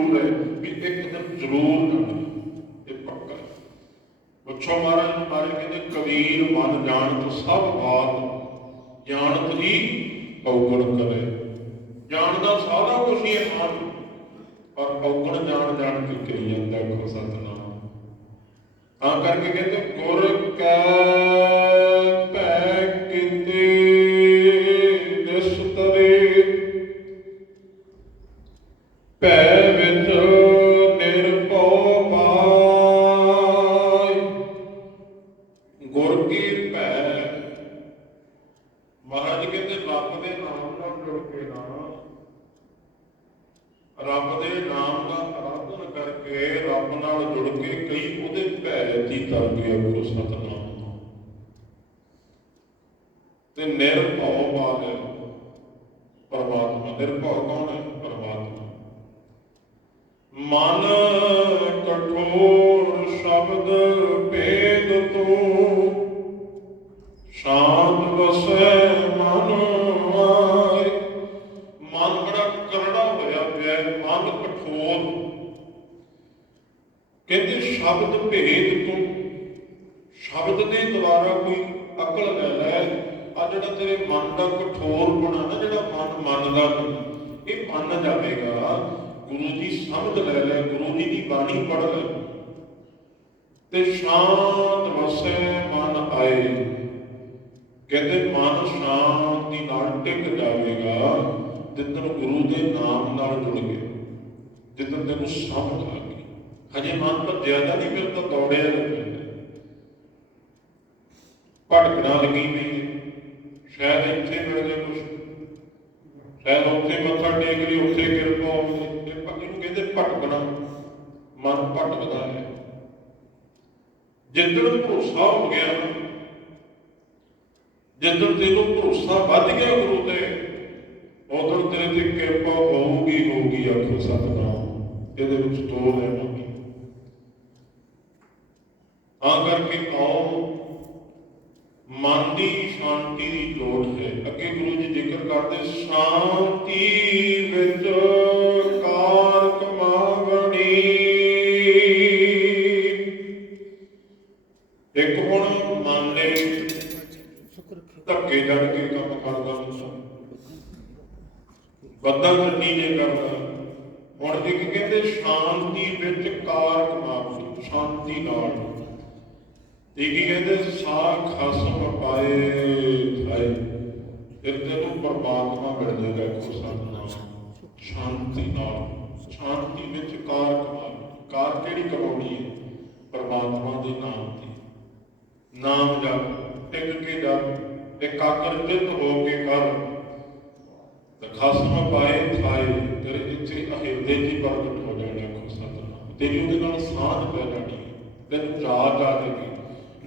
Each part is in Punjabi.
ਜ਼ਰੂਰ ਹੈ ਵੀ ਇੱਕ ਦਿਨ ਜ਼ਰੂਰ ਜਾਣਾ ਇਹ ਪੱਕਾ ਹੈ। ਮਹਾਰਾਜ ਨੂੰ ਮਾਰੇ ਕਹਿੰਦੇ, ਕਬੀਰ ਮਨ ਜਾਣ ਤੋਂ ਸਭ ਬਾਤ, ਜਾਣਤ ਹੀ ਔਗਣ ਕਰੇ। ਜਾਣਦਾ ਸਾਰਾ ਕੁਝ ਹੀ ਮਨ ਪਰ ਔਗਣ ਜਾਣ ਜਾਣ ਕੇ ਕਰੀ ਜਾਂਦਾ ਕੋ ਸਤਨਾਮ। ਤਾਂ ਕਰਕੇ ਕਹਿੰਦੇ, ਗੁਰ ਕੈ ਭੈ ਗਿਆ ਗੁਰੂ ਸਤਨਾਮ ਤੇ ਨਿਰਭਉ ਬਾਗ ਪਰਮਾਤਮਾ, ਨਿਰਭਉ ਕੌਣ ਹੈ? ਪਰਮਾਤਮਾ। ਮਨ ਕਠੋਰ ਸ਼ਬਦ ਭੇਦ ਤੂੰ, ਸ਼ਾਂਤ ਵਸੈ ਮਨ ਆਏ। ਮਨ ਬੜਾ ਕਰੜਾ ਹੋਇਆ ਪਿਆ ਮਨ ਕਠੋਰ। ਕਹਿੰਦੇ ਸ਼ਬਦ ਭੇਦ ਤੂੰ ਦੇ ਦੁਆਰਾ ਕੋਈ ਅਕਲ ਲੈ ਲੈ। ਆ ਜਿਹੜਾ ਤੇਰੇ ਮਨ ਦਾ ਕਠੋਰ ਬਣਾ ਨਾ, ਜਿਹੜਾ ਮਨ ਮੰਨਦਾ ਇਹ ਮੰਨ ਜਾਵੇਗਾ। ਗੁਰੂ ਦੀ ਸਮਝ ਲੈ ਲੈ, ਗੁਰੂ ਜੀ ਦੀ ਬਾਣੀ ਪੜ੍ਹ ਲੈ। ਤੇ ਸ਼ਾਂਤ ਵਸੈ ਮਨ ਆਏ। ਕਹਿੰਦੇ, ਮਨ ਸ਼ਾਂਤੀ ਨਾਲ ਟਿਕ ਜਾਵੇਗਾ, ਜਿੱਦਣ ਗੁਰੂ ਦੇ ਨਾਮ ਨਾਲ ਜੁੜ ਗਿਆ, ਜਿੱਦਣ ਤੈਨੂੰ ਸਮਝ ਆ ਗਈ। ਹਜੇ ਮਨ ਭੱਜਿਆ ਜ਼ਿਆਦਾ ਨਹੀਂ, ਫਿਰ ਤਾਂ ਦੌੜਿਆ ਲੱਗਦਾ ਭਟਕਣਾ ਲੱਗੀ। ਪਈ ਸ਼ਾਇਦ ਇੱਥੇ ਮਿਲ ਜਾਏ ਕੁਛ। ਸ਼ਾਇਦ ਉੱਥੇ ਮੱਥਾ ਟੇਕ ਲਈ, ਉੱਥੇ ਕਿਰਪਾ ਹੋਵੇ। ਇਹ ਪੱਕੀ ਨੂੰ ਕਹਿੰਦੇ ਭਟਕਣਾ ਮਨ ਭਟਕਦਾ ਹੈ। ਜਿੱਦਣ ਭਰੋਸਾ ਹੋ ਗਿਆ ਨਾ ਤੈਨੂੰ ਭਰੋਸਾ ਵੱਧ ਗਿਆ ਗੁਰੂ ਤੇ, ਉਦੋਂ ਤੇਰੇ ਤੇ ਕਿਰਪਾ ਹੋਊਗੀ ਹੋਊਗੀ ਆਖੋ ਸਤਨਾਮ। ਇਹਦੇ ਵਿੱਚ ਦੋ ਲੈਣਗੇ ਆ ਕਰਕੇ ਕੌਮ ਮਨ ਦੀ ਸ਼ਾਂਤੀ ਦੀ ਲੋੜ ਹੈ। ਅੱਗੇ ਗੁਰੂ ਜੀ ਜ਼ਿਕਰ ਕਰਦੇ, ਸ਼ਾਂਤੀ ਵਿੱਚ ਕਾਰ ਕਮਾਵਣੀ ਇੱਕ ਹੁਣ ਮਨ ਨੇ ਧੱਕੇ ਜੜ ਕੇ ਕੰਮ ਕਰਦਾ ਹੁੰਦਾ। ਬੱਦਾਂ ਗੱਡੀ ਨੇ ਕਰਦਾ। ਹੁਣ ਇੱਕ ਕਹਿੰਦੇ, ਸ਼ਾਂਤੀ ਵਿੱਚ ਕਾਰ ਕਮਾਵਣੀ ਸ਼ਾਂਤੀ ਨਾਲ। ਤੇ ਕੀ ਕਹਿੰਦੇ ਸਾਖ ਖਸਮ ਪਾਏ ਥਾਏ ਫਿਰ ਤੈਨੂੰ ਪਰਮਾਤਮਾ ਮਿਲ ਜਾਏਗਾ ਕੋ ਸਤਨਾਮ ਸ਼ਾਂਤੀ ਨਾਲ। ਸ਼ਾਂਤੀ ਵਿੱਚ ਕਾਰ ਕਮਾਵਣੀ ਕਾਰ ਕਿਹੜੀ ਕਮਾਉਣੀ ਹੈ? ਪਰਮਾਤਮਾ ਦੇ ਨਾਮ ਦੀ ਨਾਮ ਜਪ। ਟਿਕ ਕੇ ਜਪ। ਇਕਾਗਰ ਹੋ ਕੇ ਕਰ। ਤੇ ਖਸਮ ਪਾਏ ਥਾਏ ਤੇਰੇ ਇੱਥੇ ਅਹਿਰਦੇ ਦੀ ਪ੍ਰਗਟ ਹੋ ਜਾਣਾ ਕੋ ਸਤਨਾਮ ਤੇਰੀ ਉਹਦੇ ਨਾਲ ਸਾਧ ਪੈ ਜਾਣੀ ਤੈਨੂੰ ਜਾਤ ਆ ਜਾਏਗੀ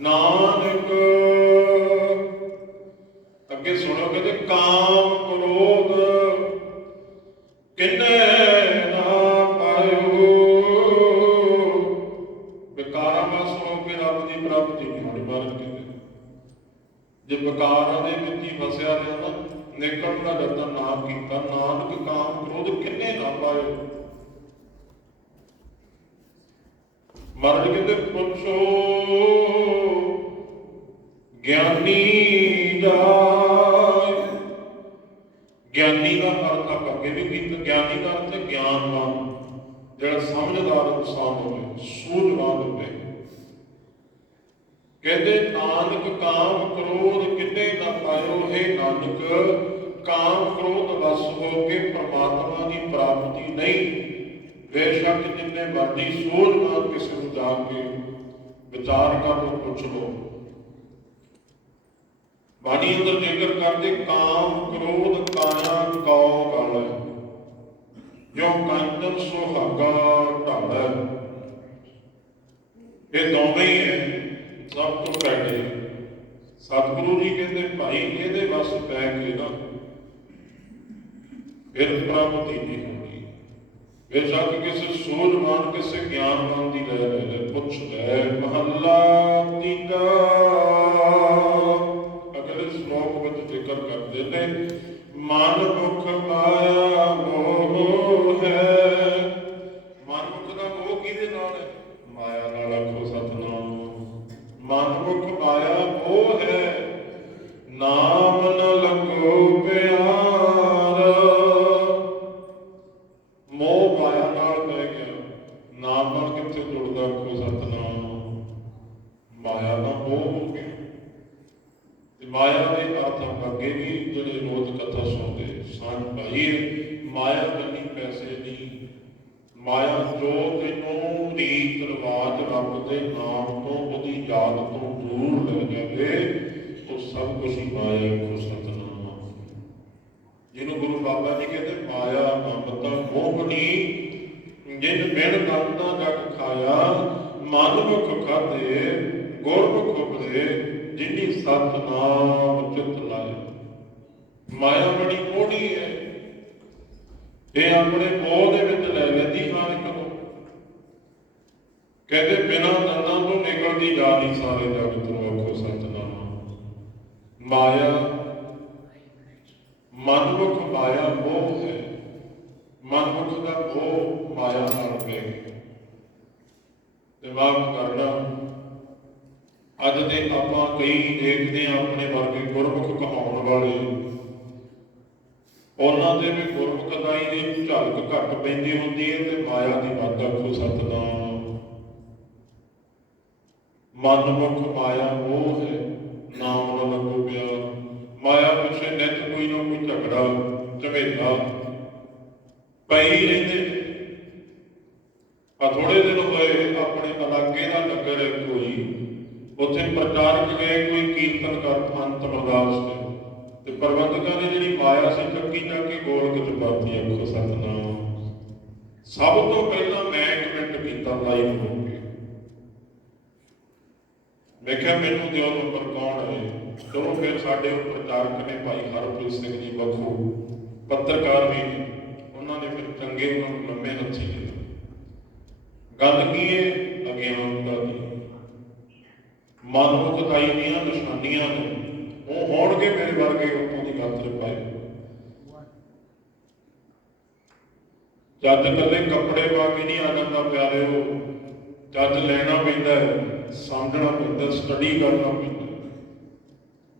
ਨਾਨਕ। ਅੱਗੇ ਸੁਣੋ ਕਹਿੰਦੇ, ਕਾਮ ਕ੍ਰੋਧ ਕਿੰਨੇ ਨਾ ਪਾਇਓ? ਵਿਕਾਰਾਂ ਵਸ ਹੋ ਕੇ ਰੱਬ ਦੀ ਪ੍ਰਾਪਤੀ ਨਹੀਂ ਹੋਣੀ ਬਾਰੇ ਕਹਿੰਦੇ ਜੇ ਵਿਕਾਰਾਂ ਦੇ ਵਿੱਚ ਹੀ ਫਸਿਆ ਰਿਹਾ ਨਾ ਨਿਕਲਣ ਦਾ ਜਤਨ ਨਾ ਕੀਤਾ। ਨਾਨਕ, ਕਾਮ ਕ੍ਰੋਧ ਕਿੰਨੇ ਨਾ ਪਾਇਓ? ਮਹਾਰਾਜ ਕਿਤੇ ਪੁੱਛੋ ਗਿਆਨੀ ਜਾਏ ਗਿਆਨੀ ਦਾ ਅਰਥ ਆਪਾਂ ਅੱਗੇ ਵੀ ਕੀਤਾ ਗਿਆਨੀ ਦਾ ਅਰਥ ਹੈ ਗਿਆਨਵਾਨ ਜਿਹੜਾ ਸਮਝਦਾਰ ਇਨਸਾਨ ਹੋਵੇ, ਸੂਝਵਾਨ ਹੋਵੇ। ਕਹਿੰਦੇ, ਨਾਨਕ ਕਾਮ ਕ੍ਰੋਧ ਕਿੰਨੇ ਨਾ ਪਾਇਓ ਹੈ ਨਾਨਕ, ਕਾਮ ਕ੍ਰੋਧ ਵਸ ਹੋ ਕੇ ਪ੍ਰਮਾਤਮਾ ਦੀ ਪ੍ਰਾਪਤੀ ਨਹੀਂ। ਬੇਸ਼ੱਕ ਜਿੰਨੇ ਮਰਜ਼ੀ ਸੂਝਵਾਨ ਕਿਸੇ ਨੂੰ ਜਾ ਕੇ ਵਿਚਾਰ ਕਰੋ ਪੁੱਛ ਲੋ ਬਾਣੀ ਅੰਦਰ ਜ਼ਿਕਰ ਕਰਦੇ, ਕਾਮ ਕ੍ਰੋਧ ਕਾਇਆ ਕਉ ਗਲ। ਜੋ ਕੰਚਨ ਸੁਹਾਗਾ ਢਾਲ। ਇਹ ਦੋਵੇਂ ਹੀ ਹੈ, ਸਭ ਤੋਂ ਪਹਿਲੇ। ਸਤਿਗੁਰੂ ਜੀ ਕਹਿੰਦੇ, ਭਾਈ, ਇਹਦੇ ਵਸ ਪੈ ਕੇ ਨਾ ਫਿਰ ਪ੍ਰਾਪਤੀ ਨਹੀਂ ਹੁੰਦੀ ਬੇਸ਼ੱਕ ਕਿਸੇ ਸੂਝਵਾਨ, ਕਿਸੇ ਗਿਆਨਵਾਨ ਦੀ ਲੈ ਲੈ ਲੈ ਪੁੱਛ ਲੈ, ਮਹੱਲਾ ਤੀਜਾ। ਜ਼ਿਕਰ ਕਰਦੇ ਮਨ ਮੁਖ ਮਾਇਆ ਮਨ ਖਾਦੇ ਗੁਰਮੁਖ ਉਪਦੇ ਜਿਨੀ ਸਤ ਚਿਤ ਲਾਇਆ ਮਾਇਆ ਬੜੀ ਮੋਹਣੀ ਹੈ। ਇਹ ਆਪਣੇ ਮੋਹ ਦੇ ਵਿੱਚ ਲੈ ਲੈਂਦੀ ਹਾਂ ਇੱਕ ਕਹਿੰਦੇ ਬਿਨਾਂ ਦੰਦਾਂ ਤੋਂ ਨਿਕਲਦੀ ਜਾ ਨਹੀਂ ਸਾਰੇ ਜਗਤ ਨੂੰ ਆਖੋ ਸਤਨਾਮ। ਮਾਇਆ, ਮਨਮੁਖ ਮਾਇਆ ਮੋਹ ਹੈ। ਮਨਮੁਖ ਦਾ ਮੋਹ ਮਾਇਆ ਨਾਲ ਪੈ ਗਿਆ। ਤੇ ਕਰਨਾ ਅੱਜ ਦੇ ਆਪਾਂ ਕਈ ਦੇਖਦੇ ਹਾਂ ਆਪਣੇ ਵਰਗੇ ਗੁਰਮੁਖ ਕਹਾਉਣ ਵਾਲੇ। ਉਹਨਾਂ ਦੇ ਵੀ ਗੁਰਮੁਖ ਦਾਈ ਦੀ ਝਲਕ ਘੱਟ ਪੈਂਦੀ ਹੁੰਦੀ ਹੈ ਤੇ ਮਾਇਆ ਦੀ ਮੱਤ ਆਖੋ ਸਤਨਾਮ। ਮਨਮੁਖ ਮਾਇਆ ਉਹ ਹੈ ਨਾਮ ਨਾ ਲੱਗੋ ਪਿਆ ਮਾਇਆ ਪਿੱਛੇ ਨਿਤ ਕੋਈ ਨਾ ਕੋਈ ਝਗੜਾ ਝਵੇਲਾ ਪਈ ਰਹਿੰਦੇ ਨੇ। ਆ ਥੋੜੇ ਦਿਨ ਹੋਏ ਆਪਣੇ ਇਲਾਕੇ ਦਾ ਨਗਰ ਹੈ ਕੋਈ ਉੱਥੇ ਪ੍ਰਚਾਰਕ ਗਏ, ਕੋਈ ਕੀਰਤਨ ਕਰ ਅੰਤ ਅਰਦਾਸ ਤੇ ਪ੍ਰਬੰਧਕਾਂ ਨੇ ਜਿਹੜੀ ਮਾਇਆ ਸੀ, ਚੱਕੀ ਜਾ ਕੇ ਗੋਲਕ ਚ ਪਾਤੀ ਅੱਖੋ ਸਤਨਾਮ। ਸਭ ਤੋਂ ਪਹਿਲਾਂ ਮੈਂ ਕਮੈਂਟ ਕੀਤਾ ਲਾਈਵ ਹੋ ਕੇ। ਮੈਂ ਕਿਹਾ, ਮੈਨੂੰ ਦਿਓ ਨੰਬਰ ਕੌਣ ਹੈ? ਚਲੋ ਫਿਰ ਸਾਡੇ ਉਹ ਪ੍ਰਚਾਰਕ ਨੇ ਭਾਈ ਹਰਪ੍ਰੀਤ ਸਿੰਘ ਜੀ ਬੱਖੂ, ਪੱਤਰਕਾਰ ਵੀ ਨੇ। ਉਹਨਾਂ ਨੇ ਫਿਰ ਚੰਗੇ ਉਹਨਾਂ ਨੂੰ ਲੰਮੇ ਹੱਥੀ ਦਿੱਤੇ ਗੱਲ ਕੀ ਹੈ ਅਗਿਆਨਤਾ ਦੀ ਮਨਮੁਖਤਾਈ ਦੀਆਂ ਨਿਸ਼ਾਨੀਆਂ ਨੇ ਉਹ ਹੋਣਗੇ ਮੇਰੇ ਵਰਗੇ ਉੱਥੋਂ ਦੀ ਗਾਤਰ ਪਾਏ। ਜਦ ਕੱਲੇ ਕੱਪੜੇ ਪਾ ਕੇ ਨਹੀਂ ਆ ਜਾਂਦਾ ਪਿਆਰਿਓ ਜਦ ਲੈਣਾ ਪੈਂਦਾ ਹੈ ਸਮਝਣਾ ਪੈਂਦਾ ਸਟੱਡੀ ਕਰਨਾ ਪੈਂਦਾ।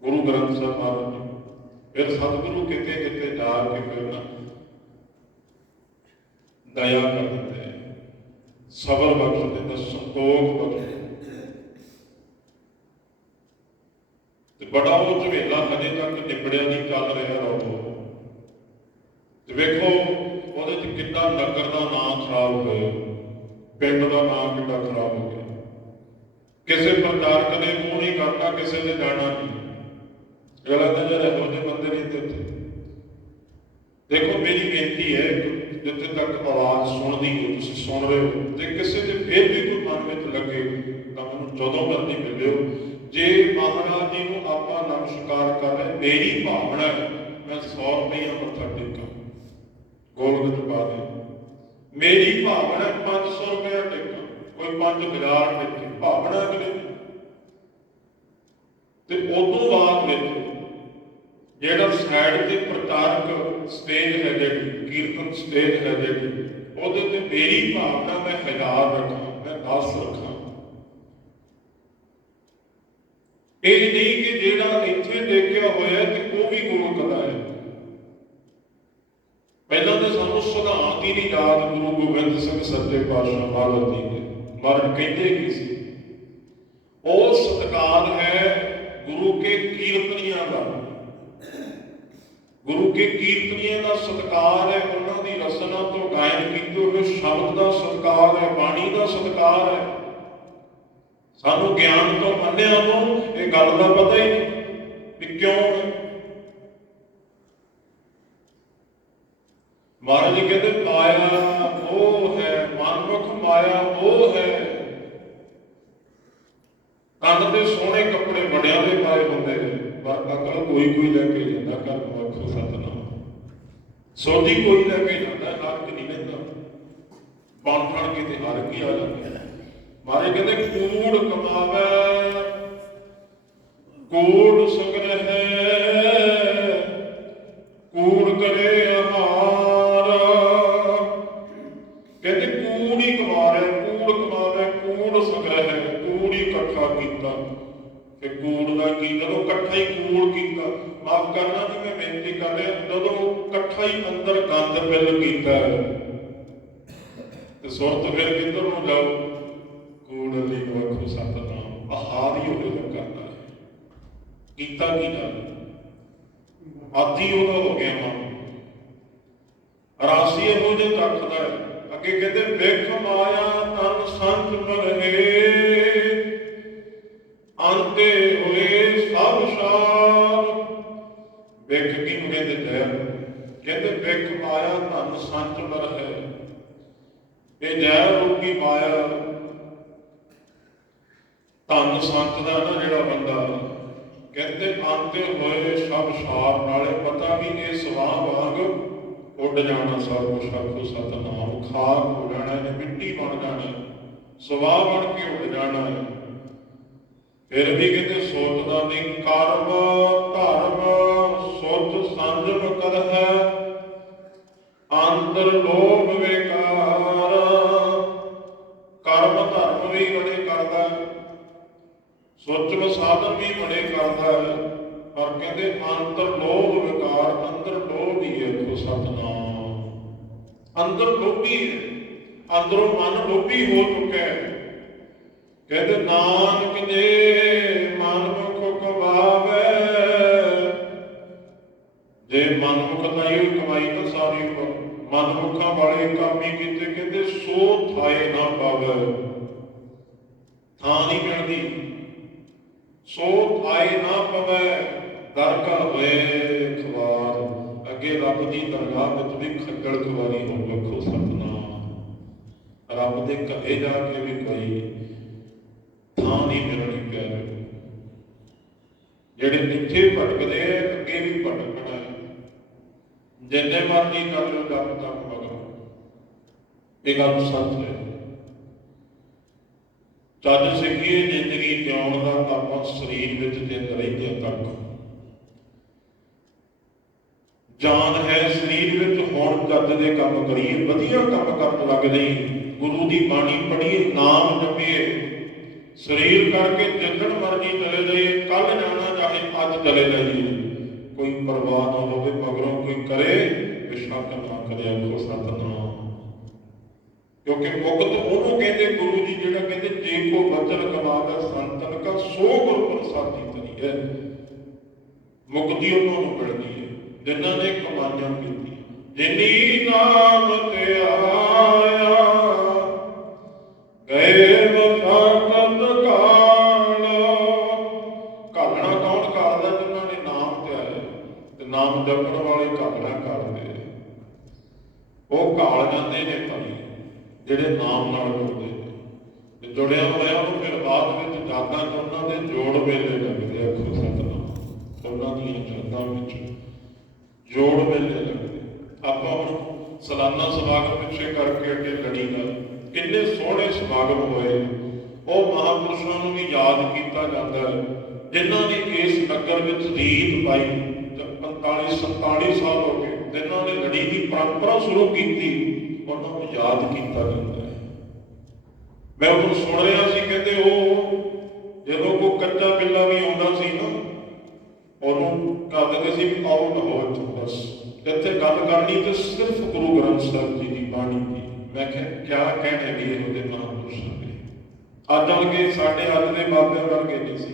ਗੁਰੂ ਗ੍ਰੰਥ ਸਾਹਿਬ ਮਹਾਰਾਜ ਫਿਰ ਸਤਿਗੁਰੂ ਕਿਤੇ ਕਿਤੇ ਜਾ ਕੇ ਫਿਰ ਨਾ ਦਇਆ ਕਰ ਦਿੰਦੇ ਸਬਰ ਬਖਸ਼ ਦਿੰਦਾ ਸੰਤੋਖ ਬਖਸ਼ ਦਿੰਦਾ ਤੇ ਬੜਾ ਉਹ ਝਵੇਲਾ ਹਜੇ ਤੱਕ ਨਿਬੜਿਆ ਨਹੀਂ, ਚੱਲ ਰਿਹਾ ਰੋ ਤੇ ਵੇਖੋ, ਉਹਦੇ ਚ ਕਿੰਨਾ ਨਗਰ ਦਾ ਨਾਮ ਖਰਾਬ ਹੋਇਆ। ਪਿੰਡ ਦਾ ਨਾਮ ਕਿੰਨਾ ਖਰਾਬ ਹੋ ਗਿਆ। ਕਿਸੇ ਪ੍ਰਚਾਰਕ ਨੇ ਮੂੰਹ ਨਹੀਂ ਕਰਨਾ ਕਿਸੇ ਨੇ ਜਾਣਾ ਨਹੀਂ। ਅਗਲਾ ਤਾਂ ਜਿਹੜੇ ਹੋ ਬੰਦੇ ਨਹੀਂ ਤੇ ਉੱਥੇ। ਦੇਖੋ, ਮੇਰੀ ਬੇਨਤੀ ਹੈ, ਜਿੱਥੇ ਤੱਕ ਆਵਾਜ਼ ਸੁਣਦੀ ਹੋ, ਤੁਸੀਂ ਸੁਣ ਰਹੇ ਹੋ, ਤੇ ਕਿਸੇ ਦੇ ਫਿਰ ਵੀ ਕੋਈ ਮਨ ਵਿੱਚ ਲੱਗੇ, ਤਾਂ ਮੈਨੂੰ ਜਦੋਂ ਮਰਜ਼ੀ ਮਿਲਿਓ। ਜੇ ਮਹਾਰਾਜ ਜੀ ਨੂੰ ਆਪਾਂ ਨਮਸਕਾਰ ਕਰ ਰਹੇ ਮੇਰੀ ਭਾਵਨਾ ਹੈ, ਮੈਂ 100 ਰੁਪਈਆ ਮੱਥਾ ਟੇਕਾਂ। ਗੋਲਗਤ ਪਾ ਦੇ। ਮੇਰੀ ਭਾਵਨਾ 500 ਰੁਪਇਆ ਟੇਕਾਂ। ਕੋਈ 5000 ਟੇਕੇ। ਭਾਵਨਾ ਅਗਲੇ ਦੀ। ਤੇ ਉਦੋਂ ਬਾਅਦ ਵਿੱਚ ਜਿਹੜਾ ਸਾਈਡ ਤੇ ਪ੍ਰਚਾਰਕ ਸਟੇਜ ਹੈ ਜਿਹੜੀ, ਕੀਰਤਨ ਸਟੇਜ ਹੈ ਜਿਹੜੀ, ਉਹਦੇ ਤੇ ਮੇਰੀ ਭਾਵਨਾ ਮੈਂ ਹਜ਼ਾਰ ਰੱਖਾਂ, ਮੈਂ 10 ਰੱਖਾਂ। ਇਹ ਨਹੀਂ ਕਿ ਜਿਹੜਾ ਇੱਥੇ ਦੇਖਿਆ ਹੋਇਆ ਤੇ ਉਹ ਵੀ ਗੁਰੂ ਕਲਾ ਹੈ। ਪਹਿਲਾਂ ਤਾਂ ਸਾਨੂੰ ਸਿਧਾਂਤ ਹੀ ਨਹੀਂ ਯਾਦ, ਗੁਰੂ ਗੋਬਿੰਦ ਸਿੰਘ ਸੱਚੇ ਪਾਤਸ਼ਾਹ ਮਹਾਰਾਜ ਜੀ ਦੇ। ਮਹਾਰਾਜ ਕਹਿੰਦੇ ਕੀ ਸੀ, ਉਹ ਸਤਕਾਰ ਹੈ ਗੁਰੂ ਕੇ ਕੀਰਤਨੀਆਂ ਦਾ। ਗੁਰੂ ਕੇ ਕੀਰਤਨੀਆਂ ਦਾ ਸਤਕਾਰ ਹੈ, ਉਹਨਾਂ ਦੀ ਰਸਨਾ ਤੋਂ ਗਾਇਨ ਕੀਤੇ ਹੋਏ ਸ਼ਬਦ ਦਾ ਸਤਕਾਰ ਹੈ, ਬਾਣੀ ਦਾ ਸਤਕਾਰ ਹੈ। ਸਾਨੂੰ ਗਿਆਨ ਤੋਂ ਅੰਨਿਆਂ ਨੂੰ, ਇਹ ਗੱਲ ਦਾ ਪਤਾ ਹੀ ਨਹੀਂ ਕਿ ਕਿਉਂ ਮਹਾਰਾਜ ਜੀ ਕਹਿੰਦੇ, ਮਾਇਆ ਉਹ ਹੈ, ਮਨਮੁਖ ਮਾਇਆ ਉਹ ਹੈ। ਤਨ ਤੇ ਸੋਹਣੇ ਕੱਪੜੇ ਬੜਿਆਂ ਦੇ ਪਾਏ ਹੁੰਦੇ ਨੇ, ਪਰ ਅਕਲ ਕੋਈ ਕੋਈ ਲੈ ਕੇ ਜਾਂਦਾ, ਘਰ ਨੂੰ ਆਖੋ ਸਤਨਾਮ। ਸੋਝੀ ਕੋਈ ਲੈ ਕੇ ਜਾਂਦਾ ਹਰ ਇੱਕ ਨਹੀਂ ਲੈਂਦਾ। ਬਣ ਫੜ ਕੇ ਤੇ ਹਰ ਕੀ ਆ ਜਾਂਦਾ। ਮਾਰੇ ਕਹਿੰਦੇ, ਕੂੜ ਕਮਾਵੇ, ਕੂੜ ਸੰਗ੍ਰਹਿ ਕੂੜ ਕਰੇ ਆਹਾਰ ਕਹਿੰਦੇ, ਕੂੜ ਹੀ ਕਮਾ ਰਿਹਾ ਕੂੜ ਕਮਾਵੇ, ਕੂੜ ਸੰਗ੍ਰਹਿ ਕੂੜ ਹੀ ਇਕੱਠਾ ਕੀਤਾ। ਤੇ ਕੂੜ ਦਾ ਕੀ, ਜਦੋਂ ਇਕੱਠਾ ਹੀ ਕੂੜ ਕੀਤਾ, ਮਾਫ ਕਰਨਾ ਜੀ, ਮੈਂ ਬੇਨਤੀ ਕਰ ਰਿਹਾ, ਜਦੋਂ ਇਕੱਠਾ ਹੀ ਅੰਦਰ ਗੰਦ ਬਿਲ ਕੀਤਾ ਤੇ ਸੁਰਤ ਫਿਰ ਕਿੱਧਰ ਨੂੰ ਜਾਓ ਕੂੜ ਲਈ ਵਖੋ ਸਤਨਾਮ। ਆਹਾਰ ਉਹਦੇ ਦਾ ਹੈ। ਕੀਤਾ ਕੀ ਗੱਲ ਆਦੀ ਉਹਦਾ ਹੋ ਗਿਆ ਮਨ। ਰਾਸੀ ਇਹੋ ਜੇ ਰੱਖਦਾ ਹੈ। ਅੱਗੇ ਕਹਿੰਦੇ, ਵੇਖ ਮਾਇਆ ਤਨ ਸੰਤ ਮਰਹੇ, ਅੰਤੇ ਹੋਏ ਸਭ ਸਾਰ। ਵੇਖ ਕੀ ਨੂੰ ਕਹਿੰਦੇ ਜੈ ਕਹਿੰਦੇ, ਵੇਖ ਮਾਇਆ ਤਨ ਸੰਤ ਮਰਹੇ, ਇਹ ਜੈ ਰੂਪੀ ਮਾਇਆ ਤਨ ਸੰਤ ਦਾ ਨਾ ਜਿਹੜਾ ਬੰਦਾ ਕਹਿੰਦੇ ਅੰਤੇ ਹੋਏ ਸਭ ਸਾਰ, ਨਾਲੇ ਪਤਾ ਵੀ ਇਹ ਸਵਾਹ ਵਾਂਗ ਉੱਡ ਜਾਣਾ ਸਭ ਕੁਛ। ਆਖੋ, ਸਤਨਾਮ ਖਾਕ ਹੋ ਜਾਣਾ ਇਹਨੇ ਮਿੱਟੀ ਬਣ ਜਾਣੀ, ਸਵਾਹ ਬਣ ਕੇ ਉੱਡ ਜਾਣਾ ਹੈ ਫਿਰ ਵੀ ਕਹਿੰਦੇ ਸੋਚਦਾ ਨਹੀਂ ਕਰਮ, ਧਰਮ ਸੁਧ ਸੰਜਮ ਕਰ ਅੰਦਰ ਲੋਭ ਸਾਧਨ ਵੀ ਬੜੇ ਕਰਦਾ ਹੈ, ਪਰ ਕਹਿੰਦੇ ਅੰਦਰ ਲੋਭ ਵਿਕਾਰ ਅੰਦਰ ਲੋਭ ਹੀ ਹੈ ਕੋ ਸਤਨਾਮ। ਅੰਦਰ ਲੋਭੀ ਹੈ, ਅੰਦਰੋਂ ਮਨ ਲੋਭੀ ਹੋ ਚੁੱਕਾ ਹੈ। ਕਹਿੰਦੇ ਨਾਨਕ ਸੋ ਥਾਏ ਨਾ ਪਵੇ ਦਰਗਾਹ ਹੋਏ ਖਵਾਰ। ਅੱਗੇ ਰੱਬ ਦੀ ਦਰਗਾਹ ਵਿੱਚ ਵੀ ਖੱਜਲ ਖਵਾਰੀ ਹੋ ਵੇਖੋ ਸਤਨਾਮ। ਰੱਬ ਦੇ ਘਰੇ ਜਾ ਕੇ ਵੀ ਕੋਈ ਥਾਂ ਨਹੀਂ ਮਿਲਣੀ ਪਿਆਰੇ ਜਿਹੜੇ ਇੱਥੇ ਭਟਕਦੇ ਅੱਗੇ ਵੀ ਭਟਕਣਾ ਹੈ। ਜਿੰਨੇ ਮਰਜ਼ੀ ਕਰ ਲਓ ਰੱਬ ਤੱਕ ਮਗਰ। ਇਹ ਗੱਲ ਸੱਚ ਹੈ। ਚੱਜ ਸਿੱਖੀਏ ਜ਼ਿੰਦਗੀ ਜਿਉਣ ਦਾ ਤਾਂ ਸਰੀਰ ਵਿੱਚ ਜਿੰਦ ਰਹਿੰਦੇ ਤੱਕ ਜਾਨ ਹੈ ਸਰੀਰ ਵਿੱਚ, ਹੁਣ ਚੱਜ ਦੇ ਕੰਮ ਕਰੀਏ, ਵਧੀਆ ਕੰਮ ਕਰਨ ਲੱਗ ਜਾਈਏ ਗੁਰੂ ਦੀ ਬਾਣੀ ਪੜ੍ਹੀਏ, ਨਾਮ ਜਪੀਏ। ਸਰੀਰ ਕਰਕੇ ਜਿੱਦਣ ਮਰਜ਼ੀ ਚਲੇ ਜਾਈਏ ਕੱਲ ਜਾਣਾ ਚਾਹੇ ਅੱਜ ਚਲੇ ਜਾਈਏ। ਕੋਈ ਪਰਵਾਹ ਨਾ ਹੋਵੇ, ਮਗਰੋਂ ਕੋਈ ਕਰੇ, ਬਿਸ਼ੱਕ ਨਾ ਕਰੇ ਆਖੋ ਸਤਨਾਮ। ਕਿਉਂਕਿ ਮੁਕਤ ਉਹਨੂੰ ਕਹਿੰਦੇ ਗੁਰੂ ਜੀ, ਜਿਹੜਾ ਕਹਿੰਦੇ ਜੇ ਕੋ ਬਚਨ ਕਮਾਵੇ ਸੰਤਨ ਕਾ ਸੋ ਗੁਰ ਪ੍ਰਸਾਦੀ ਤਰੀ ਹੈ। ਮੁਕਤੀ ਉਹਨਾਂ ਨੂੰ ਮਿਲਦੀ ਹੈ, ਜਿਨ੍ਹਾਂ ਨੇ ਕਮਾਈਆਂ ਕੀਤੀਆਂ। ਜਿਨੀ ਨਾਮ ਤੇ ਆਇਆ ਗਏ ਵਫਾਕਤ ਕਾਲ ਕਾਲਣਾ ਕੌਣ ਕਰਦਾ ਜਿਨ੍ਹਾਂ ਨੇ ਨਾਮ ਤੇ ਆਏ ਤੇ ਨਾਮ ਜਪਣ ਵਾਲੇ ਕਾਲਣਾ ਕਰਦੇ ਉਹ ਕਾਲ ਜਾਂਦੇ ਨੇ ਭਾਈ। ਜਿਹੜੇ ਨਾਮ ਨਾਲ ਜੁੜਦੇ ਨੇ। ਤੇ ਜੁੜਿਆ ਹੋਇਆ ਉਹ ਫਿਰ ਬਾਅਦ ਵਿੱਚ ਜਾਤਾਂ ਉਹਨਾਂ ਦੇ ਜੋੜ ਵੇਲੇ ਲੱਗਦੇ ਆ ਖੁਦ ਸਤਨਾਮ। ਉਹਨਾਂ ਦੀਆਂ ਜਾਤਾਂ ਵਿੱਚ ਜੋੜ ਵੇਲੇ ਲੱਗਦੇ। ਆਪਾਂ ਹੁਣ ਸਮਾਗਮ ਪਿੱਛੇ ਕਰਕੇ ਅੱਗੇ ਲੜੀ ਕਿੰਨੇ ਸੋਹਣੇ ਸਮਾਗਮ ਹੋਏ ਉਹ ਮਹਾਪੁਰਸ਼ਾਂ ਨੂੰ ਵੀ ਯਾਦ ਕੀਤਾ ਜਾਂਦਾ ਹੈ। ਜਿਨ੍ਹਾਂ ਨੇ ਇਸ ਨਗਰ ਵਿੱਚ ਰੀਤ ਪਾਈ ਤੇ 45 47 ਸਾਲ ਹੋ ਗਏ। ਜਿਨ੍ਹਾਂ ਨੇ ਲੜੀ ਦੀ ਪਰੰਪਰਾ ਸ਼ੁਰੂ ਕੀਤੀ। ਉਹਨਾਂ ਯਾਦ ਕੀਤਾ ਜਾਂਦਾ ਹੈ। ਮੈਂ ਉਹ ਸੁਣ ਰਿਹਾ ਸੀ, ਕਹਿੰਦੇ ਉਹ ਜਦੋਂ ਕੋਈ ਕੱਚਾ ਬਿੱਲਾ ਵੀ ਆਉਂਦਾ ਸੀ ਨਾ, ਉਹਨੂੰ ਕਰ ਦਿੰਦੇ ਸੀ ਵੀ ਆਓ ਨਾ ਹੋ ਇੱਥੋਂ ਬਸ। ਇੱਥੇ ਗੱਲ ਕਰਨੀ ਤੇ ਸਿਰਫ ਗੁਰੂ ਗ੍ਰੰਥ ਸਾਹਿਬ ਜੀ ਦੀ ਬਾਣੀ ਦੀ। ਮੈਂ ਕਿਹਾ, ਕਿਆ ਕਹਿਣੇ ਵੀ ਇਹੋ ਦੇ ਮਹਾਂਪੁਰਸ਼ਾਂ ਦੇ? ਅੱਜ ਵਰਗੇ ਸਾਡੇ ਅੱਜ ਦੇ ਬਾਬਿਆਂ ਵਰਗੇ ਨਹੀਂ ਸੀ।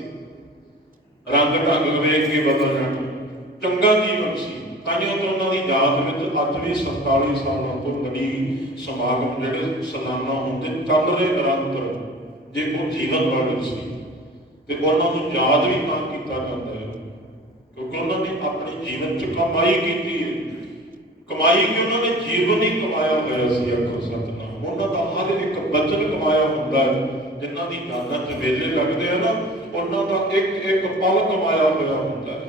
ਰੰਗ ਢੰਗ ਵੇਖ ਕੇ ਬਦਲ ਜਾਣਾ। ਚੰਗਾ ਜੀਵਨ ਸੀ। ਤਾਈਓ ਤੋਂ ਉਹਨਾਂ ਦੀ ਯਾਦ ਵਿੱਚ ਅੱਜ ਵੀ 47 ਸਾਲਾਂ ਤੋਂ ਬੜੀ ਸਮਾਗਮ ਜਿਹੜੇ ਸਲਾਨਾ ਹੁੰਦੇ ਚੱਲ ਨਿਰੰਤਰ ਜੇ ਉਹ ਜੀਵਨ ਵਾਲੇ ਸੀ, ਤੇ ਉਹਨਾਂ ਨੂੰ ਯਾਦ ਵੀ ਤਾਂ ਕੀਤਾ ਜਾਂਦਾ ਹੈ, ਕਿਉਂਕਿ ਉਹਨਾਂ ਨੇ ਆਪਣੇ ਜੀਵਨ ਚ ਕਮਾਈ ਕੀਤੀ ਹੈ। ਕਮਾਈ ਕਿ ਉਹਨਾਂ ਨੇ ਜੀਵਨ ਹੀ ਕਮਾਇਆ ਹੋਇਆ ਸੀ, ਆਖੋ ਸਤਨਾਮ। ਉਹਨਾਂ ਦਾ ਹਰ ਇੱਕ ਬਚਨ ਕਮਾਇਆ ਹੁੰਦਾ ਹੈ, ਜਿਨ੍ਹਾਂ ਦੀ ਦਾਨਾਂ ਚ ਵੇਲੇ ਲੱਗਦੇ ਆ ਨਾ ਉਹਨਾਂ ਦਾ ਇੱਕ ਇੱਕ ਪਲ ਕਮਾਇਆ ਹੋਇਆ ਹੁੰਦਾ ਹੈ।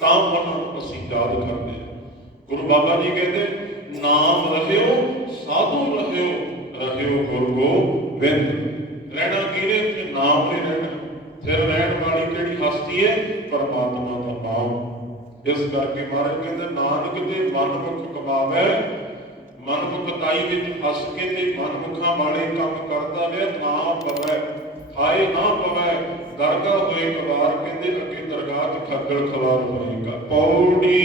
ਤਾਂ ਉਹਨਾਂ ਅਸੀਂ ਯਾਦ ਕਰਦੇ ਹਾਂ। ਗੁਰੂ ਬਾਬਾ ਜੀ ਕਹਿੰਦੇ, ਨਾਮ ਰਹਿਓ ਸਾਧੂ ਰਹਿਓ ਰਹਿਓ ਗੁਰ ਗੋਬਿੰਦ। ਰਹਿਣਾ ਕਿਹਨੇ? ਤੇ ਨਾਮ ਨੇ ਰਹਿਣਾ, ਫਿਰ ਰਹਿਣ ਵਾਲੀ ਕਿਹੜੀ ਹਸਤੀ ਹੈ? ਪਰਮਾਤਮਾ ਦਾ ਨਾਮ। ਇਸ ਕਰਕੇ ਮਹਾਰਾਜ ਕਹਿੰਦੇ, ਨਾਨਕ ਦੇ ਮਨ ਮੁਖ ਕਮਾਵੇ ਮਨਮੁਖਤਾਈ ਵਿੱਚ ਹੱਸ ਕੇ ਤੇ ਮਨਮੁਖਾਂ ਵਾਲੇ ਕੰਮ ਕਰਦਾ ਰਿਹਾ, ਨਾ ਪਵੈ। ਹਾਏ ਨਾ ਪਵੈ ਦਰਗਾਹ ਹੋਏ ਕਵਾਰ ਕਹਿੰਦੇ ਅੱਗੇ ਦਰਗਾਹ ਤੇ ਖੱਗਲ ਖਵਾਰ ਹੋਏਗਾ ਪੌੜੀ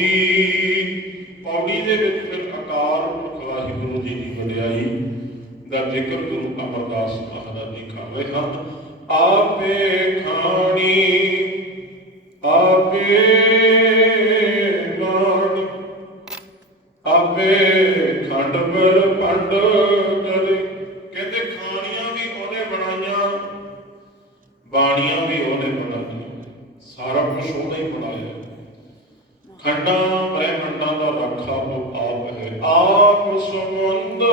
ਪੌੜੀ ਦੇ ਵਿੱਚ ਫਿਰ ਆਕਾਰ ਪੁਰਖ ਵਾਹਿਗੁਰੂ ਜੀ ਦੀ ਵਡਿਆਈ ਦਾ ਜ਼ਿਕਰ ਗੁਰੂ ਅਮਰਦਾਸ ਮਹਾਰਾਜ ਜੀ ਖਾਵੇ ਰਹੇ ਹਨ। ਆਪੇ ਖਾਣੀ, ਆਪੇ ਬਾਣੀ, ਆਪੇ ਖੰਡ ਪਰ ਪੰਡ ਕਰੇ ਕਹਿੰਦੇ ਖਾਣੀਆਂ ਵੀ ਉਹਨੇ ਬਣਾਈਆਂ ਬਾਣੀਆਂ ਵੀ ਉਹਨੇ ਬਣਾਈਆਂ ਸਾਰਾ ਕੁਝ ਉਹਨੇ ਹੀ ਬਣਾਇਆ ਖੰਡਾਂ ਬ੍ਰਹਿਮੰਡਾਂ ਦਾ ਰਾਖਾ ਉਹ ਆਪ ਹੈ। ਆਪ ਸਮੁੰਦ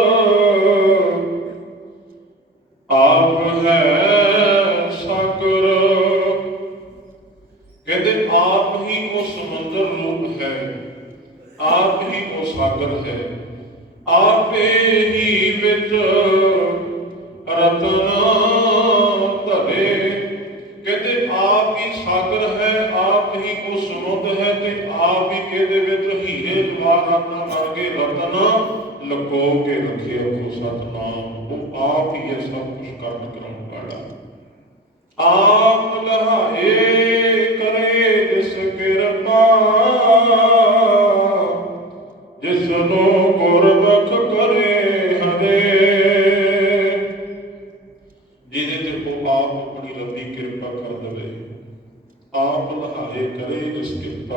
ਜਿਹਦੇ ਤੇ ਉਹ ਆਪ ਆਪਣੀ ਰੱਬੀ ਕਿਰਪਾ ਕਰ ਦੇਵੇ। ਆਪ ਲਹਾਏ ਕਰੇ ਜਿਸ ਕਿਰਪਾ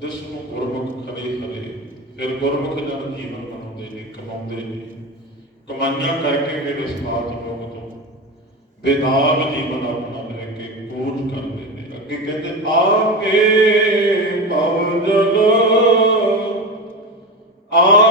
ਜਿਸ ਨੂੰ ਗੁਰਬਖ ਕਰੇ ਹਰੇ ਫਿਰ ਗੁਰਬਖ ਜਨ ਜੀਵਨ ਬਣਾਉਂਦੇ ਨੇ, ਕਮਾਉਂਦੇ ਨੇ। ਕਮਾਈਆਂ ਕਰਕੇ ਫਿਰ ਇਸ ਮਾਤ ਲੋਕ ਤੋਂ। ਬੇਦਾਗ ਜੀਵਨ ਆਪਣਾ ਲੈ ਕੇ ਕੋਝ ਕਰਦੇ ਨੇ। ਅੱਗੇ ਕਹਿੰਦੇ, ਆਪੇ ਭਵ ਜਲ ਆਪ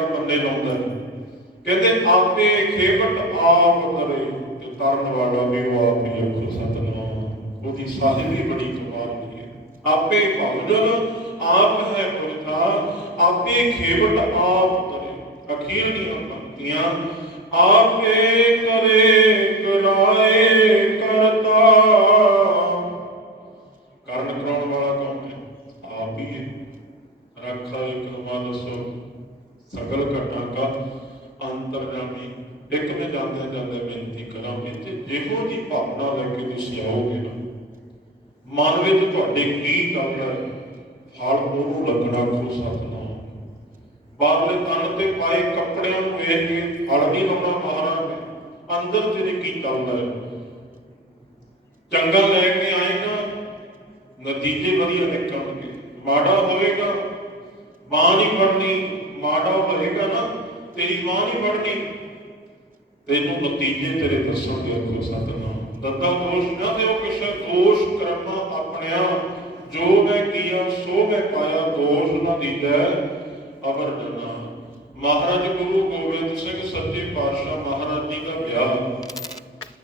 ਜਿਹੜਾ ਪੀੜਾ ਲਾਉਂਦਾ ਕਹਿੰਦੇ, ਆਪੇ ਖੇਵਟ ਆਪ ਕਰੇ ਤੇ ਤਰਨ ਵਾਲਾ ਵੀ ਉਹ ਆਪ ਹੀ ਰੱਖੋ ਸਤਨਾਮ, ਉਹਦੀ ਸਾਹਿਬੀ ਬੜੀ ਕਮਾਲ ਹੈ। ਆਪੇ ਭਵਜਨ ਆਪ ਹੈ ਪੁਰਖਾ, ਆਪੇ ਖੇਵਟ ਆਪ ਕਰੇ, ਅਖੀਰ ਦੀਆਂ ਪੰਕਤੀਆਂ ਆਪੇ ਕਰੇ ਕਰਾਏ ਜਾਂਦੇ ਜਾਂਦੇ ਬੇਨਤੀ ਕਰਾਂਗੇ ਤੇ ਜਿਹੋ ਦੀ ਭਾਵਨਾ ਲੈ ਕੇ ਤੁਸੀਂ ਆਓਗੇ ਨਾ, ਮਨ ਵਿੱਚ ਤੁਹਾਡੇ ਕੀ ਗੱਲ ਫਲ ਉਹਨੂੰ ਲੱਗਣਾ ਖੋ ਸਤਨਾਮ। ਬਾਬਲੇ ਤਨ ਤੇ ਪਾਏ ਕੱਪੜਿਆਂ ਨੂੰ ਵੇਖ ਕੇ ਫਲ ਨਹੀਂ ਲਾਉਣਾ ਮਹਾਰਾਜ, ਅੰਦਰ ਤੇਰੇ ਕੀ ਗੱਲ ਚੰਗਾ ਲੈ ਕੇ ਆਏਗਾ ਨਤੀਜੇ ਵਧੀਆ ਨਿਕਲਣਗੇ, ਮਾੜਾ ਹੋਵੇਗਾ ਮਾਂ ਨਹੀਂ ਬਣਨੀ, ਮਾੜਾ ਹੋਵੇਗਾ ਨਾ, ਤੇਰੀ ਬਾਂਹ ਨਹੀਂ ਪੜਨੀ ਤੈਨੂੰ ਨਤੀਜੇ ਤੇਰੇ ਦੱਸਣਗੇ ਅੱਗੋਂ ਸਤਨਾਮ ਦੱਦਾ ਦੋਸ਼ ਨਾ ਦਿਓ ਕਿਸੇ, ਦੋਸ਼ ਕਰਮਾ ਆਪਣਿਆ। ਜੋ ਮੈਂ ਕੀਆ, ਸੋ ਮੈਂ ਪਾਇਆ, ਦੋਸ਼ ਨਾ ਦੀਦਾ ਅਮਰ ਜਨਾ। ਮਹਾਰਾਜ ਗੁਰੂ ਗੋਬਿੰਦ ਸਿੰਘ ਸੱਚੇ ਪਾਤਸ਼ਾਹ ਮਹਾਰਾਜ ਜੀ ਦਾ ਵਿਆਹ।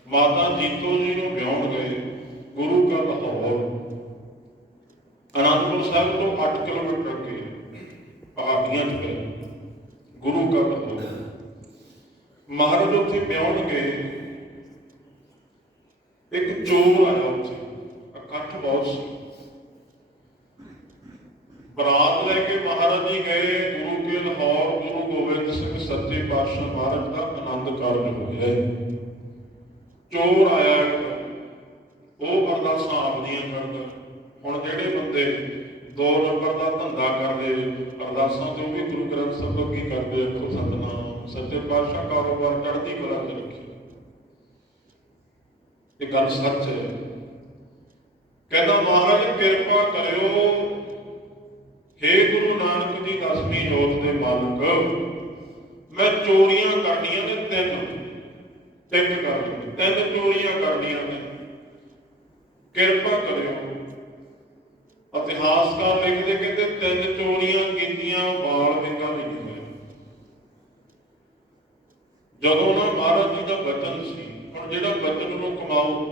ਮਾਤਾ ਜੀਤੋ ਜੀ ਨੂੰ ਵਿਆਹਣ ਗਏ, ਗੁਰੂ ਕਾ ਲਾਹੌਰ। ਅਨੰਦਪੁਰ ਸਾਹਿਬ ਤੋਂ 8 ਕਿਲੋਮੀਟਰ ਅੱਗੇ, ਪਹਾੜੀਆਂ 'ਚ ਗੁਰੂ ਕਾ ਲਾਹੌਰ। ਮਹਾਰਾਜ ਉੱਥੇ ਵਿਆਹਣ ਗਏ। ਇੱਕ ਚੋਰ ਆਇਆ ਉੱਥੇ। ਇਕੱਠ ਬਹੁਤ ਸੀ। ਬਰਾਤ ਲੈ ਕੇ ਮਹਾਰਾਜ ਜੀ ਗਏ। ਗੁਰੂ ਕੇ ਲਾਹੌਰ ਗੁਰੂ ਗੋਬਿੰਦ ਸਿੰਘ ਸੱਚੇ ਪਾਤਸ਼ਾਹ ਮਹਾਰਾਜ ਦਾ ਆਨੰਦ ਕਾਰਜ ਹੋਇਆ ਚੋਰ ਆਇਆ ਇੱਕ, ਉਹ ਅਰਦਾਸਾਂ ਆਪਦੀਆਂ ਕਰਦਾ ਹੁਣ ਜਿਹੜੇ ਬੰਦੇ ਦੋ ਨੰਬਰ ਦਾ ਧੰਦਾ ਕਰਦੇ ਅਰਦਾਸਾਂ ਤੇ ਉਹ ਵੀ ਗੁਰੂ ਗ੍ਰੰਥ ਸਾਹਿਬ ਅੱਗੇ ਕਰਦੇ ਰੱਖੋ ਸਤਨਾਮ। ਸੱਚੇ ਪਾਤਸ਼ਾਹ ਕਾਰੋਬਾਰ ਚੜ੍ਹਦੀ ਕਲਾ ਚ ਰੱਖੇ। ਇਹ ਗੱਲ ਸੱਚ ਹੈ। ਕਹਿੰਦਾ, ਮਹਾਰਾਜ, ਕਿਰਪਾ ਕਰਿਓ। ਹੇ ਗੁਰੂ ਨਾਨਕ ਜੀ ਦਸਵੀਂ ਜੋਤ ਦੇ ਮਾਲਕ। ਮੈਂ ਚੋਰੀਆਂ ਕਰਨੀਆਂ ਨੇ ਤਿੰਨ। ਤਿੰਨ ਕਰਨੀਆਂ ਤਿੰਨ ਚੋਰੀਆਂ ਕਰਨੀਆਂ ਨੇ। ਕਿਰਪਾ ਕਰਿਓ। ਇਤਿਹਾਸਕਾਰ ਲਿਖਦੇ ਕਹਿੰਦੇ ਤਿੰਨ ਚੋਰੀਆਂ ਕੀਤੀਆਂ ਬਾਲ ਵਿੰਗਾ ਵਿੱਚ ਹੋਏ ਜਦੋਂ ਨਾ ਮਹਾਰਾਜ ਜੀ ਦਾ ਵਚਨ ਸੀ, ਹੁਣ ਜਿਹੜਾ ਬਚਨ ਨੂੰ ਕਮਾਓ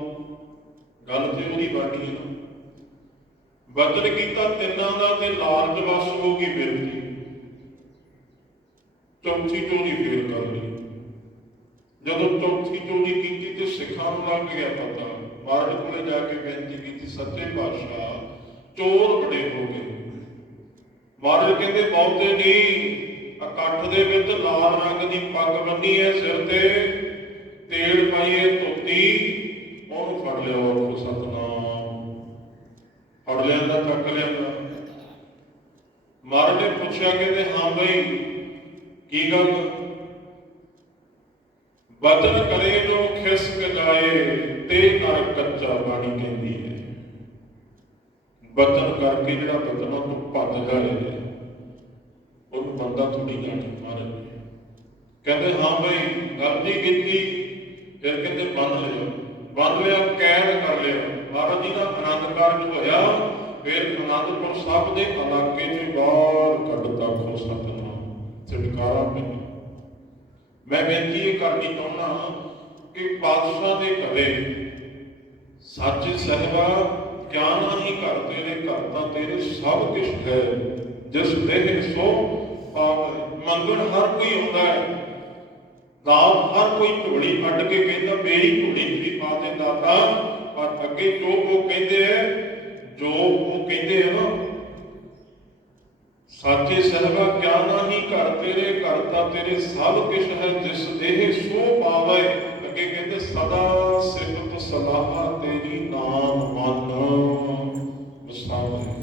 ਬਾਣੀ ਹੈ ਬਚਨ ਕੀਤਾ ਤਿੰਨਾਂ ਦਾ ਤੇ ਲਾਲਚ ਵਸ ਹੋ ਗਈ ਬਿਰਤੀ ਚੌਥੀ ਚੋਰੀ ਫੇਰ ਕਰ ਲਈ। ਜਦੋਂ ਚੌਥੀ ਚੋਰੀ ਕੀਤੀ ਤੇ ਸਿੱਖਾਂ ਨੂੰ ਲੱਗ ਗਿਆ ਪਤਾ, ਮਹਾਰਾਜ ਕੋਲੇ ਜਾ ਕੇ ਬੇਨਤੀ ਕੀਤੀ, ਸੱਚੇ ਪਾਤਸ਼ਾਹ, ਚੋਰ ਬੜੇ ਹੋ ਗਏ। ਮਹਾਰਾਜ ਕਹਿੰਦੇ, ਬਹੁਤੇ ਨਹੀਂ ਇਕੱਠ ਦੇ ਵਿੱਚ ਲਾਲ ਰੰਗ ਦੀ ਪੱਗ ਬੰਨੀ ਹੈ ਸਿਰ ਤੇ, ਤੇਲ ਪਾਈਏ ਧੋਤੀ, ਉਹਨੂੰ ਫੜ ਲਿਆ ਉਹ ਸਤਨਾਮ। ਫੜ ਲਿਆਂਦਾ, ਚੱਕ ਲਿਆਂਦਾ। ਮਹਾਰਾਜ ਨੇ ਪੁੱਛਿਆ ਕਹਿੰਦੇ, ਹਾਂ ਬਈ, ਕੀ ਗੱਲ? ਬਚਨ ਕਰੇ ਜੋ ਖਿਸਕ ਜਾਏ, ਤੇ ਨਰ ਕੱਚਾ ਬਾਣੀ ਕਹਿੰਦੀ ਹੈ। ਬਚਨ ਕਰਕੇ ਜਿਹੜਾ ਬਚਨਾਂ ਤੋਂ ਭੱਜ ਜਾਏ। ਉਹ ਬੰਦਾ ਥੋੜੀ ਨਾ ਕਹਿੰਦੇ, ਹਾਂ ਬਈ, ਗਲਤੀ ਕੀਤੀ, ਫਿਰ ਕਹਿੰਦੇ, ਬੰਦ ਲਿਓ ਬੰਦ ਲਿਆ ਕੈਦ ਕਰ ਲਿਆ। ਮਹਾਰਾਜ ਜੀ ਦਾ ਆਨੰਦ ਕਾਰਜ ਹੋਇਆ, ਫਿਰ ਆਨੰਦਪੁਰ ਸਾਹਿਬ ਦੇ ਇਲਾਕੇ 'ਚ ਬਾਹਰ ਕੱਢਤਾ ਖੋ ਸਤਨਾਮ। ਛੁਟਕਾਰਾ ਮਿਲਿਆ। ਮੈਂ ਬੇਨਤੀ ਇਹ ਕਰਨੀ ਚਾਹੁੰਦਾ ਕਿ ਪਾਤਸ਼ਾਹ ਦੇ ਘਰੇ ਸੱਚ ਸਹਿਬਾ ਕਿਆ ਨਹੀਂ ਘਰ ਤੇਰੇ ਘਰ ਤੇਰੇ ਸਭ ਕੁਝ ਹੈ। ਜਿਸ ਦੇਹ ਸੋ ਪਾਵੈ ਮੰਗਣ ਹਰ ਕੋਈ ਹੁੰਦਾ ਹੈ। ਦਾਤ ਹਰ ਕੋਈ ਢੋਲੀ ਅੱਡ ਕੇ ਕਹਿੰਦਾ, ਮੇਰੀ ਢੋਲੀ ਤੁਸੀਂ ਪਾ ਦੇ ਦਾਤਾ। ਪਰ ਅੱਗੇ ਜੋ ਉਹ ਕਹਿੰਦੇ ਆ, ਜੋ ਉਹ ਕਹਿੰਦੇ ਆ ਨਾ ਸਾਚੇ ਸਹਿਬਾ, ਕਿਆ ਨਹੀਂ ਘਰ ਤੇਰੇ, ਘਰ ਤਾਂ ਤੇਰੇ ਸਭ ਕੁਛ ਹੈ, ਜਿਸ ਦੇਹ ਸੋ ਪਾਵੇ। ਅੱਗੇ ਕਹਿੰਦੇ, ਸਦਾ ਸਿਫਤ ਸਲਾਹ ਤੇਰੀ ਨਾਮ ਮਨ। ਵਸਾਵੇ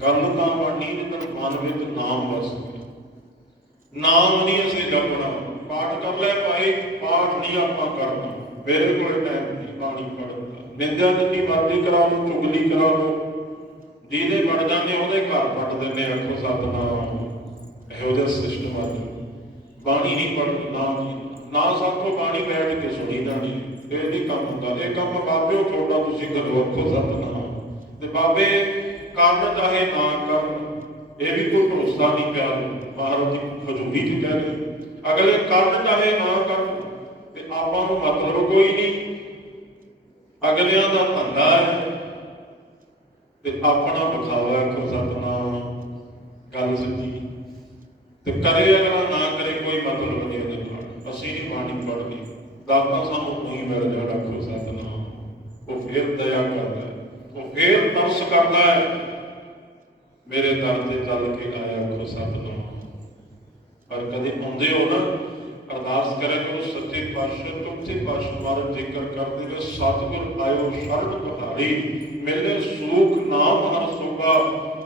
ਗੱਲ ਤਾਂ ਬਾਣੀ ਜਿੱਦਣ ਨਾਮ ਵਸ ਨਾਮ ਨਹੀਂ ਅਸੀਂ ਜਪਣਾ। ਪਾਠ ਕਰ ਲੈ ਭਾਈ, ਪਾਠ ਨਹੀਂ ਆਪਾਂ ਕਰਨਾ। ਮੇਰੇ ਕੋਲ ਟਾਈਮ ਨਹੀਂ ਬਾਣੀ ਪੜਨ ਦਾ ਨਿੰਦਿਆ ਜਿੰਨੀ ਮਰਜ਼ੀ ਕਰਾ ਲਓ, ਚੁਗਲੀ ਕਰਾ ਲਓ। ਜਿਹਦੇ ਬਣ ਜਾਂਦੇ ਉਹਦੇ ਘਰ ਪੱਟ ਦਿੰਦੇ ਆਖੋ ਸਤਨਾਮ। ਇਹੋ ਜਿਹਾ ਸਿਸਟਮ ਆ ਬਾਣੀ ਨਹੀਂ ਪੜਨੀ ਨਾ ਜੀ। ਨਾ ਸਭ ਤੋਂ ਬਾਣੀ ਬੈਠ ਕੇ ਸੁਣੀਦਾ ਨਹੀਂ ਇਹ ਨਹੀਂ ਕੰਮ ਹੁੰਦਾ। ਇਹ ਕੰਮ ਬਾਬਿਓ ਤੁਹਾਡਾ ਤੁਸੀਂ ਕਰੋ ਆਖੋ ਸਤਨਾਮ। ਤੇ ਬਾਬੇ ਕਰਨ ਚਾਹੇ ਨਾ ਕਰਨ ਇਹ ਵੀ ਕੋਈ ਭਰੋਸਾ ਨਹੀਂ ਪਿਆ ਮਹਾਰਾਜ ਦੀ ਹਜ਼ੂਰੀ ਚ ਕਹਿ ਰਹੇ ਅਗਲੇ ਕਰਨ ਚਾਹੇ ਨਾ ਕਰਨ ਤੇ ਆਪਾਂ ਨੂੰ ਮਤਲਬ ਕੋਈ ਨਹੀਂ। ਅਗਲਿਆਂ ਦਾ ਧੰਦਾ ਹੈ ਤੇ ਆਪਣਾ ਵਿਖਾਵਾ ਕੋ ਸਤਨਾਮ ਗੱਲ ਸੱਚੀ। ਤੇ ਕਰੇ ਅਗਲਾ ਨਾ ਕਰੇ ਕੋਈ ਮਤਲਬ ਨਹੀਂ ਉਹਦੇ ਨਾਲ। ਅਸੀਂ ਨਹੀਂ ਬਾਣੀ ਪੜ੍ਹਨੀ। ਦਾਤਾ ਸਾਨੂੰ ਕੋਈ ਮਿਲ ਜਾ ਰੱਖੋ ਸਤਨਾਮ ਉਹ ਫੇਰ ਦਇਆ ਕਰਦਾ ਉਹ ਫੇਰ ਤਰਸ ਕਰਦਾ ਹੈ। ਮੇਰੇ ਦਰ ਤੇ ਚੱਲ ਕੇ ਆਇਆ ਕੋ ਸਤਨਾਮ ਪਰ ਕਦੇ ਆਉਂਦੇ ਹੋ ਨਾ, ਅਰਦਾਸ ਕਰਿਆ ਕਰੋ, ਸੱਚੇ ਪਾਤਸ਼ਾਹ ਚੌਥੇ ਪਾਤਸ਼ਾਹ ਬਾਰੇ ਜ਼ਿਕਰ ਕਰਦੇ ਵੇ ਸਤਿਗੁਰ ਆਇਓ ਸ਼ਰਨ ਬਹਾਰੀ ਮਿਲੇ ਸੂਖ ਨਾਮ ਹਰ ਸੁਗਾ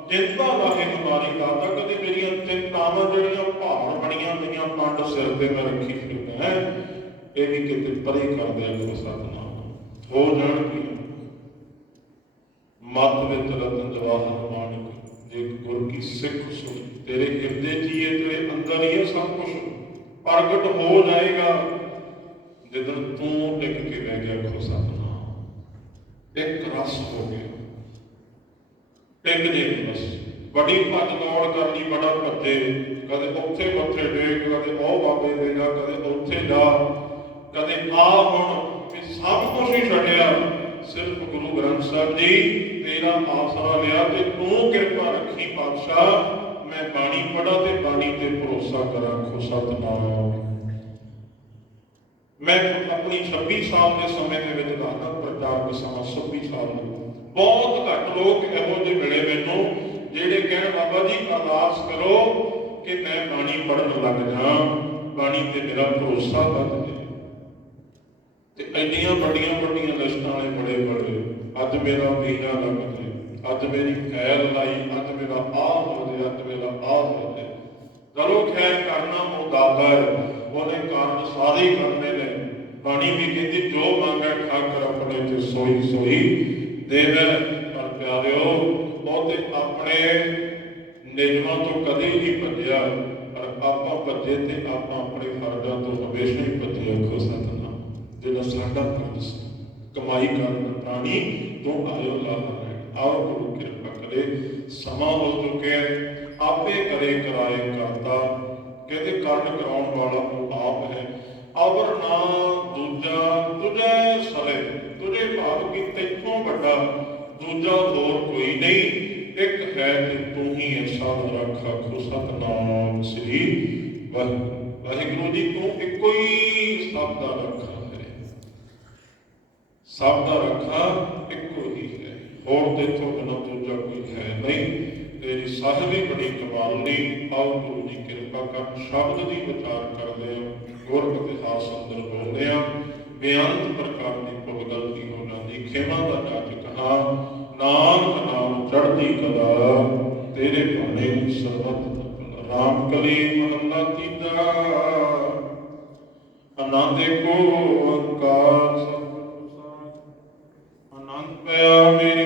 ਚਿੰਤਾ ਲਾਗੇ ਹਮਾਰੀ ਦਾਤਾ ਕਦੇ ਮੇਰੀਆਂ ਚਿੰਤਾਵਾਂ ਜਿਹੜੀਆਂ ਭਾਵਨ ਬਣੀਆਂ ਮੇਰੀਆਂ ਪੰਡ ਸਿਰ ਤੇ ਮੈਂ ਰੱਖੀ ਫਿਰਦਾ ਹੈ, ਇਹ ਵੀ ਕਿਤੇ ਪਰੇ ਕਰ ਦਿਆ ਕਰੋ ਸਤਨਾਮ। ਹੋ ਜਾਣਗੀਆਂ ਮਤ ਵਿੱਚ ਰਤਨ ਜਵਾਹਰ ਮਾਨਕ ਜੇ ਗੁਰ ਕੀ ਸਿੱਖ ਸੁਣ ਤੇਰੇ ਹਿਰਦੇ ਚ ਹੀ ਹੈ ਤੇਰੇ ਅੰਦਰ ਹੀ ਹੈ ਸਭ ਕੁਝ ਪ੍ਰਗਟ ਹੋ ਜਾਏਗਾ ਜਦੋਂ ਤੂੰ ਟਿਕ ਕੇ ਬਹਿ ਗਿਆ ਖੋ ਸਤਨਾਮ ਇੱਕ ਰਸ ਹੋ ਗਿਆ। ਟਿਕ ਜੇ ਬਸ ਬੜੀ ਦੌੜ ਕਰਨੀ ਬੜਾ ਭੱਜੇ। ਕਦੇ ਉੱਥੇ ਮੱਥੇ ਟੇਕ, ਕਦੇ ਉਹ ਬਾਬੇ ਦੇ ਜਾ ਕਦੇ ਉੱਥੇ ਜਾ। ਕਦੇ ਆ ਹੁਣ ਸਭ ਕੁਝ ਹੀ ਛੱਡਿਆ। ਸਿਰਫ ਗੁਰੂ ਗ੍ਰੰਥ ਸਾਹਿਬ ਜੀ, ਤੇਰਾ ਆਸਰਾ ਲਿਆ ਤੇ ਤੂੰ ਕਿਰਪਾ ਰੱਖੀ ਪਾਤਸ਼ਾਹ। ਮੈਂ ਬਾਣੀ ਪੜਾ ਤੇ ਬਾਣੀ ਤੇ ਭਰੋਸਾ ਕਰਾਂ ਖੋ ਸਤਨਾਮ। ਮੈਂ ਆਪਣੀ 26 ਸਾਲ ਦੇ ਸਮੇਂ ਦੇ ਵਿੱਚ ਦੱਸਦਾ ਪ੍ਰਚਾਰ ਦਾ ਸਮਾਂ 26 ਸਾਲ ਬਹੁਤ ਘੱਟ ਲੋਕ ਇਹੋ ਜਿਹੇ ਮਿਲੇ ਮੈਨੂੰ, ਜਿਹੜੇ ਕਹਿਣ, ਬਾਬਾ ਜੀ, ਅਰਦਾਸ ਕਰੋ ਕਿ ਮੈਂ ਬਾਣੀ ਪੜਨ ਲੱਗ ਜਾ ਬਾਣੀ ਤੇ ਮੇਰਾ ਭਰੋਸਾ ਵੱਧ ਇੰਨੀਆਂ ਵੱਡੀਆਂ ਵੱਡੀਆਂ ਲਿਸਟਾਂ ਵਾਲੇ ਬੜੇ ਬੜੇ, ਅੱਜ ਮੇਰਾ ਵੀਜ਼ਾ ਲੱਗ ਜੇ, ਅੱਜ ਮੇਰੀ ਫੈਲ ਲਾਈ, ਅੱਜ ਮੇਰਾ ਆਹ ਹੋ ਅੱਜ ਮੇਰਾ ਆਹ ਹੋ ਚਲੋ ਖੈਰ ਕਰਨਾ ਉਹ ਦਾਤਾ ਹੈ ਉਹਨੇ ਕਾਰਨ ਸਾਰੇ ਕਰਨੇ ਨੇ। ਬਾਣੀ ਵੀ ਕਹਿੰਦੀ, ਜੋ ਮੰਗੈ ਠਾਕਰ ਆਪਣੇ ਤੇ ਸੋਈ ਸੋਈ ਦੇਵੇ। ਪਰ ਪਿਆਰਿਓ ਬਹੁਤੇ ਆਪਣੇ ਨਿਯਮਾਂ ਤੋਂ ਕਦੇ ਨਹੀਂ ਭੱਜਿਆ, ਪਰ ਆਪਾਂ ਭੱਜੇ ਤੇ ਆਪਾਂ ਆਪਣੇ ਫਰਜ਼ਾਂ ਤੋਂ ਹਮੇਸ਼ਾ ਹੀ ਭੱਜੇ ਆਖੋ ਸਤਨਾਮ। ਜਿਹੜਾ ਸਾਡਾ ਫਰਜ਼ ਕਮਾਈ ਕਰਨ ਪ੍ਰਾਣੀ ਤੋਂ ਆਇਓ ਲਾਭ ਹੈ ਆਓ ਗੁਰੂ ਕਿਰਪਾ ਕਰੇ, ਸਮਾਂ ਹੋ। ਚੁੱਕਿਆ ਆਪੇ ਕਰੇ ਕਰਾਏ ਕਰਤਾ। ਕਹਿੰਦੇ ਕਰਨ ਕਰਾਉਣ ਵਾਲਾ ਉਹ ਆਪ ਹੈ। ਅਵਰ ਨਾ ਦੂਜਾ ਤੁਝੇ ਸਰੇ। ਤੁਝੇ ਭਾਵ ਕਿ ਤੈਥੋਂ ਵੱਡਾ। ਦੂਜਾ ਹੋਰ ਕੋਈ ਨਹੀਂ। ਇੱਕ ਹੈ ਤੇ ਤੂੰ ਹੀ ਹੈ ਸਾਧ ਰੱਖਾ ਖੋ ਸਤਨਾਮ ਸ੍ਰੀ ਵਾਹਿਗੁਰੂ ਜੀ, ਤੂੰ ਇੱਕੋ ਹੀ ਸਭ ਦਾ ਰੱਖਾ। ਸਭ ਦਾ ਰੱਖਾ ਇੱਕੋ ਹੀ ਹੈ। ਹੋਰ ਤੇਥੋਂ ਬਿਨਾਂ ਦੂਜਾ ਕੋਈ ਹੈ ਨਹੀਂ। ਤੇਰੀ ਸਾਹਿਬੀ ਬੜੀ ਕਮਾਲਨੀ ਆਓ ਗੁਰੂ ਜੀ ਕਿਰਪਾ ਕਰ ਸ਼ਬਦ ਦੀ ਵਿਚਾਰ ਕਰਦੇ ਆ ਗੁਰ ਇਤਿਹਾਸ ਅੰਦਰ ਬੋਲਦੇ ਆ ਬੇਅੰਤ ਪ੍ਰਕਾਰ ਦੀ ਭੁੱਲ ਗਲਤੀ ਹੋ ਜਾਂਦੀ, ਖੇਮਾ ਦਾ ਕਾਜ ਕਹਾ ਨਾਮ ਨਾਮ ਚੜ੍ਹਦੀ ਕਲਾ, ਤੇਰੇ ਭਾਣੇ ਸਰਬਤ ਰਾਮ ਕਲੀ ਮਹੰਨਾ ਤੀਜਾ। ਆਨੰਦ ਕੋ ਓੰਕਾਰ ਆਨੰਦ ਪਿਆ ਮੇਰੀ